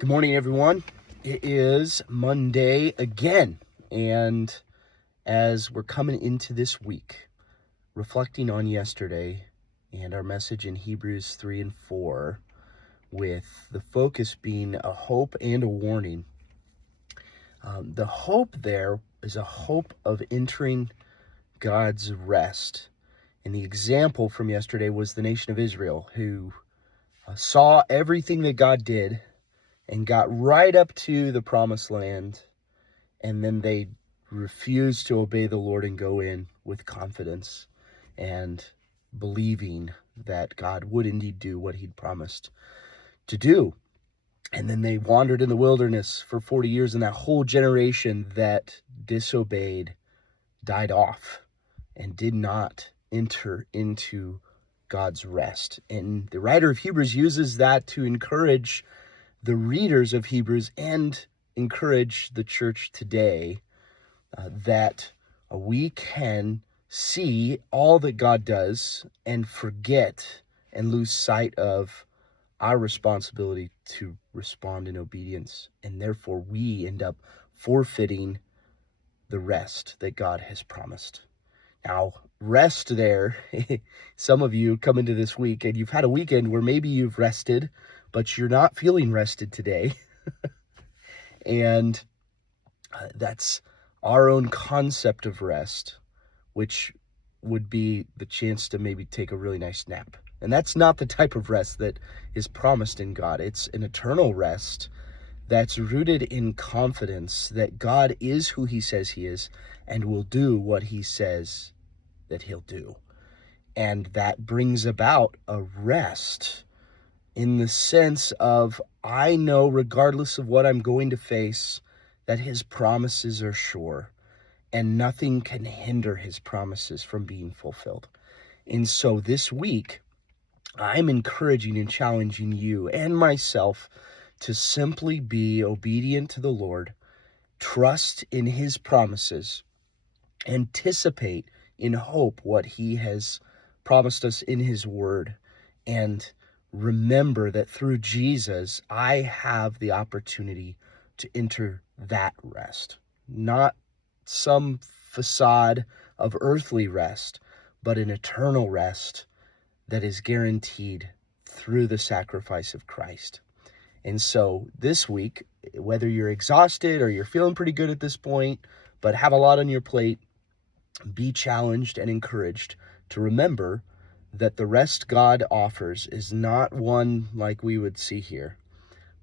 Good morning, everyone. It is Monday again, and as we're coming into this week, reflecting on yesterday and our message in Hebrews 3 and 4, with the focus being a hope and a warning. The hope there is a hope of entering God's rest. And the example from yesterday was the nation of Israel, who saw everything that God did and got right up to the promised land, and then they refused to obey the Lord and go in with confidence and believing that God would indeed do what he'd promised to do. And then they wandered in the wilderness for 40 years, and that whole generation that disobeyed died off and did not enter into God's rest. And the writer of Hebrews uses that to encourage the readers of Hebrews and encourage the church today that we can see all that God does and forget and lose sight of our responsibility to respond in obedience. And therefore we end up forfeiting the rest that God has promised. Now, rest there, some of you come into this week and you've had a weekend where maybe you've rested, but you're not feeling rested today. And that's our own concept of rest, which would be the chance to maybe take a really nice nap. And that's not the type of rest that is promised in God. It's an eternal rest that's rooted in confidence that God is who he says he is and will do what he says that he'll do. And that brings about a rest in the sense of, I know regardless of what I'm going to face, that his promises are sure and nothing can hinder his promises from being fulfilled. And so this week, I'm encouraging and challenging you and myself to simply be obedient to the Lord, trust in his promises, anticipate in hope what he has promised us in his word, and remember that through Jesus, I have the opportunity to enter that rest. Not some facade of earthly rest, but an eternal rest that is guaranteed through the sacrifice of Christ. And so this week, whether you're exhausted or you're feeling pretty good at this point, but have a lot on your plate, be challenged and encouraged to remember that the rest God offers is not one like we would see here,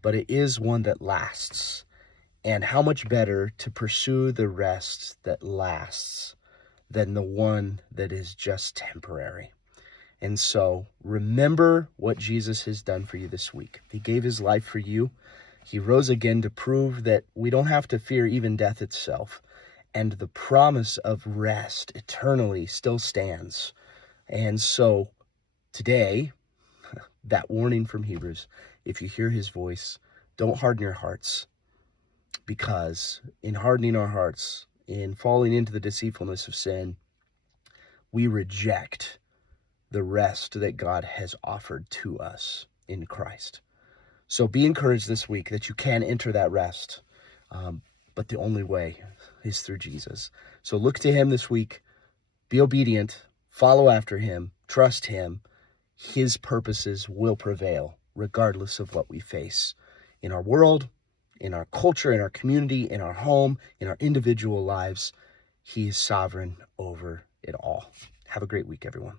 but it is one that lasts. And how much better to pursue the rest that lasts than the one that is just temporary. And so remember what Jesus has done for you this week. He gave his life for you. He rose again to prove that we don't have to fear even death itself. And the promise of rest eternally still stands. And so today, that warning from Hebrews, if you hear his voice, don't harden your hearts. Because in hardening our hearts, in falling into the deceitfulness of sin, we reject the rest that God has offered to us in Christ. So be encouraged this week that you can enter that rest. But the only way is through Jesus. So look to him this week. Be obedient. Follow after him. Trust him. His purposes will prevail regardless of what we face in our world, in our culture, in our community, in our home, in our individual lives. He is sovereign over it all. Have a great week, everyone.